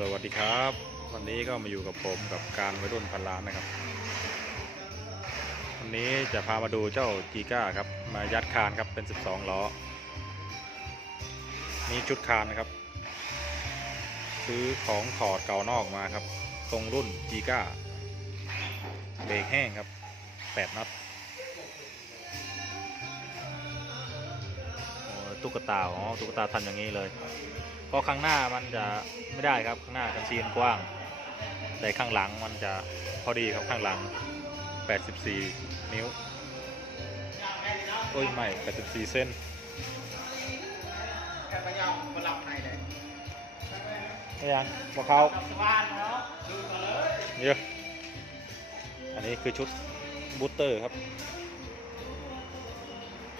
สวัสดีครับ วันนี้ก็มาอยู่กับผมกับการวัยรุ่นพันล้านนะครับ วันนี้จะพามาดูเจ้าจีก้าครับ มายัดคานครับเป็น 12 ล้อมีชุดคานนะครับ ซื้อของถอดเก่านอกมาครับตรงรุ่นจีก้าเบรกแห้งครับ 8 น็อตตุ๊กตา อ๋อ ตุ๊กตาทันอย่างนี้เลย เพราะข้างหน้ามันจะไม่ได้ครับข้างหน้ากันซีนกว้าง แต่ข้างหลังมันจะพอดีครับข้างหลัง 84 นิ้วโอ้ยไม่84 เส้นแค่พยายามมาหลับในเลยไม่ยังบอกเขาหลับสบาเนาะดูกันเลยอะอันนี้คือชุดบูสเตอร์ครับ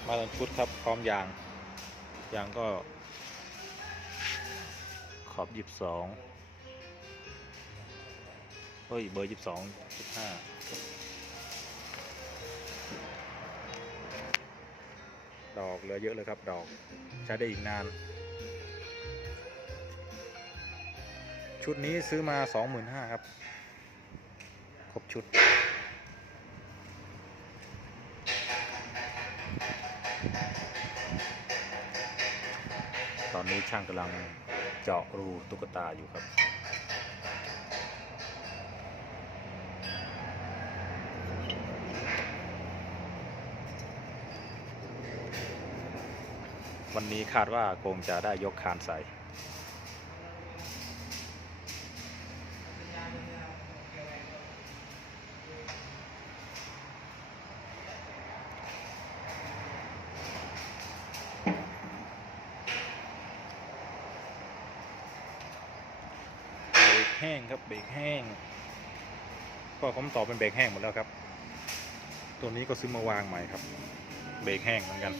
มาเป็นชุดครับพร้อมยางยางก็ ขอบยี่สิบสองเฮ้ย เบอร์ยี่สิบสองสิบห้าดอกเหลือเยอะเลยครับดอก ใช้ได้อีกนาน ชุดนี้ซื้อมาสองหมื่นห้าครับ ครบชุดตอนนี้ช่างกำลัง เจาะรูตุ๊กตาอยู่ครับวันนี้คาดว่าคงจะได้ยกคานใส่ เบรก แห้งครับเบรกแห้ง ก็ผมตอบเป็นเบรกแห้งหมดแล้วครับ ตัวนี้ก็ซื้อมาวางใหม่ครับ เบรกแห้งเหมือนกัน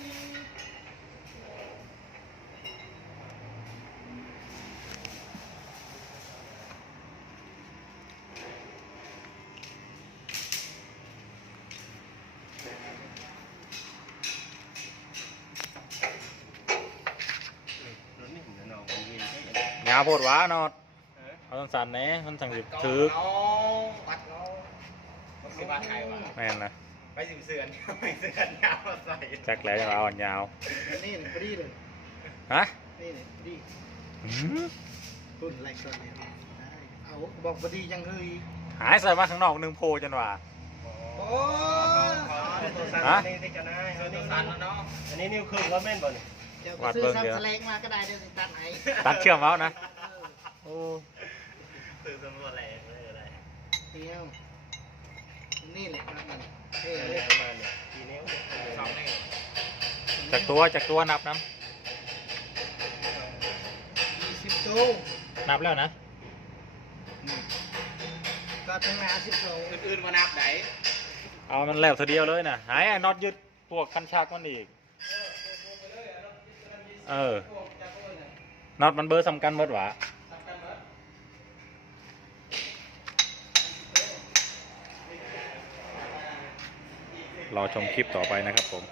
รถนี่ผมจะนอนคนยืนให้ยังยาโพดหวาเนอด เอาสั้นๆแหน่มันสั่งสิบถือเอาปัดเอามันคือบ้านใครวะแม่นนะไปสิบเสือนไปเสือนยาวมาใส่จักแล้วจะเอาอันยาวนี่นี่พอดีเลยฮะนี่นี่พอดีหืมรุ่นอะไรก่อนเนี่ยได้เอาบอกพอดียังเฮ้ยหายใส่มาข้างนอกหนึ่งโพจันว่าโอ้ฮะนี่จะได้เออนี่สันแล้วเนาะอันนี้นิ้วครึ่งแล้วแม่นบ่เนี่ยเดี๋ยววาก็ดซื้อเบิ่งเดี๋ยวซับแสลงมาก็ได้เดี๋ยวสิตัดไหนตัดเชื่อมเอานะเอ อโอ้ตื่นสมบูรณ์แรงเลยอะไรเดียวนี่แหละครับมันเท่อันเลนี้ยประมาณเนี่ยกี่นิ้วสองนี่จากตัวจากตัวนับน้ยี่สิบตัวำนับแล้วนะก็ทั้งหนาสิบสองอื่นๆมานับไหนเอามันแล้วทีเดียวเลยนะหายไอ้น็อตยึดพวกคันชักมันอีกเออน็อตมันเบอร์สำคัญหมดหวะ รอชมคลิปต่อไปนะครับผม